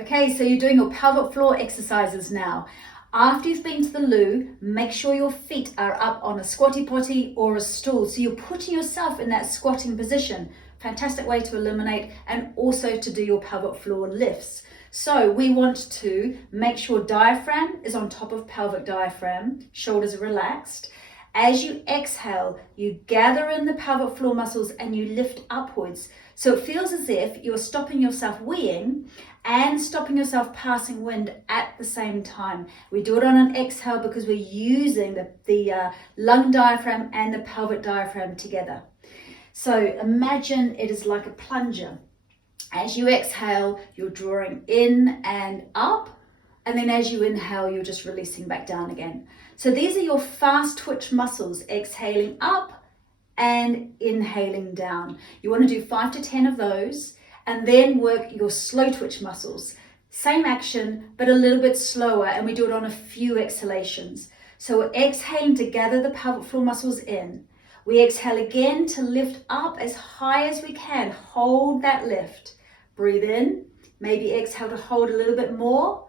Okay, so you're doing your pelvic floor exercises now. After you've been to the loo, make sure your feet are up on a squatty potty or a stool. So you're putting yourself in that squatting position. Fantastic way to eliminate and also to do your pelvic floor lifts. So we want to make sure diaphragm is on top of pelvic diaphragm, shoulders are relaxed. As you exhale, you gather in the pelvic floor muscles and you lift upwards. So it feels as if you're stopping yourself weeing and stopping yourself passing wind at the same time. We do it on an exhale because we're using the lung diaphragm and the pelvic diaphragm together. So imagine it is like a plunger. As you exhale, you're drawing in and up, and then as you inhale, you're just releasing back down again. So these are your fast twitch muscles, exhaling up and inhaling down. You want to do 5 to 10 of those, and then work your slow twitch muscles. Same action, but a little bit slower, and we do it on a few exhalations. So we're exhaling to gather the pelvic floor muscles in. We exhale again to lift up as high as we can. Hold that lift. Breathe in, maybe exhale to hold a little bit more.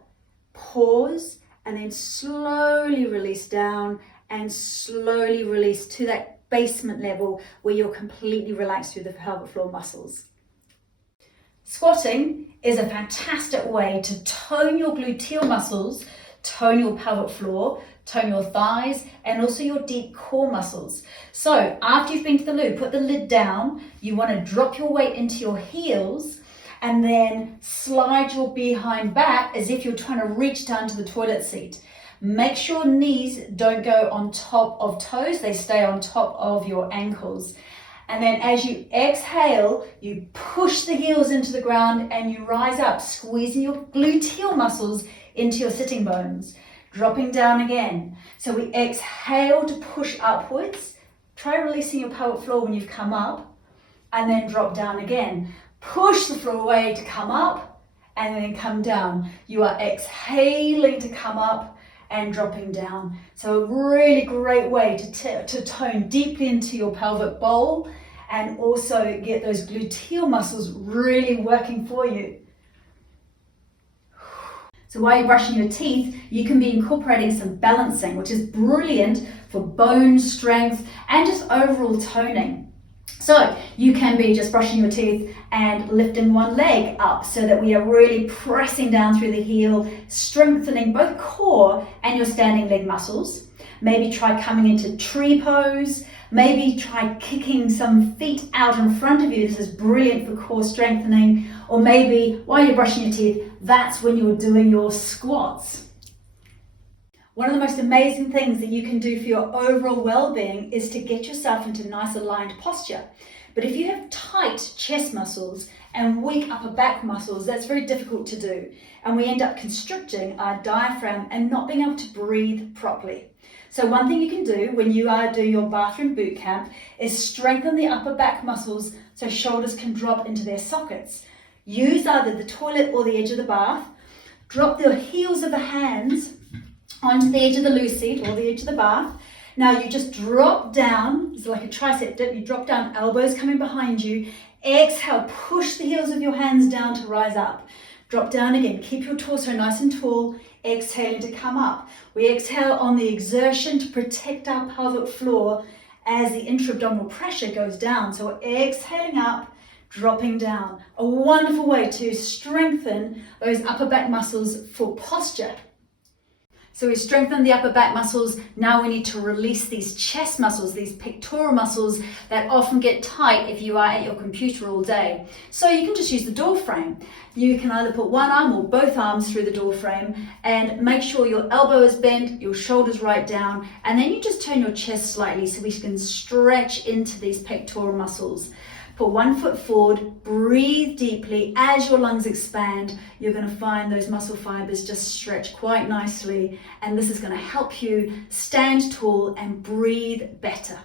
Pause, and then slowly release down and slowly release to that basement level where you're completely relaxed through the pelvic floor muscles. Squatting is a fantastic way to tone your gluteal muscles, tone your pelvic floor, tone your thighs, and also your deep core muscles. So after you've been to the loo, put the lid down. You want to drop your weight into your heels and then slide your behind back as if you're trying to reach down to the toilet seat. Make sure knees don't go on top of toes, they stay on top of your ankles. And then as you exhale, you push the heels into the ground and you rise up, squeezing your gluteal muscles into your sitting bones. Dropping down again. So we exhale to push upwards. Try releasing your pelvic floor when you've come up, and then drop down again. Push the floor away to come up and then come down. You are exhaling to come up and dropping down. So a really great way to tone deeply into your pelvic bowl and also get those gluteal muscles really working for you. So while you're brushing your teeth, you can be incorporating some balancing, which is brilliant for bone strength and just overall toning. So you can be just brushing your teeth and lifting one leg up so that we are really pressing down through the heel, strengthening both core and your standing leg muscles. Maybe try coming into tree pose. Maybe try kicking some feet out in front of you. This is brilliant for core strengthening. Or maybe while you're brushing your teeth, that's when you're doing your squats. One of the most amazing things that you can do for your overall well-being is to get yourself into nice aligned posture. But if you have tight chest muscles and weak upper back muscles, that's very difficult to do. And we end up constricting our diaphragm and not being able to breathe properly. So one thing you can do when you are doing your bathroom boot camp is strengthen the upper back muscles so shoulders can drop into their sockets. Use either the toilet or the edge of the bath. Drop the heels of the hands onto the edge of the loo seat or the edge of the bath. Now you just drop down, it's like a tricep dip, you drop down, elbows coming behind you. Exhale, push the heels of your hands down to rise up. Drop down again, keep your torso nice and tall, exhaling to come up. We exhale on the exertion to protect our pelvic floor as the intra-abdominal pressure goes down. So we're exhaling up, dropping down. A wonderful way to strengthen those upper back muscles for posture. So we strengthen the upper back muscles. Now we need to release these chest muscles, these pectoral muscles that often get tight if you are at your computer all day. So you can just use the door frame. You can either put one arm or both arms through the door frame and make sure your elbow is bent, your shoulders right down, and then you just turn your chest slightly so we can stretch into these pectoral muscles. Put 1 foot forward, breathe deeply. As your lungs expand, you're going to find those muscle fibers just stretch quite nicely, and this is going to help you stand tall and breathe better.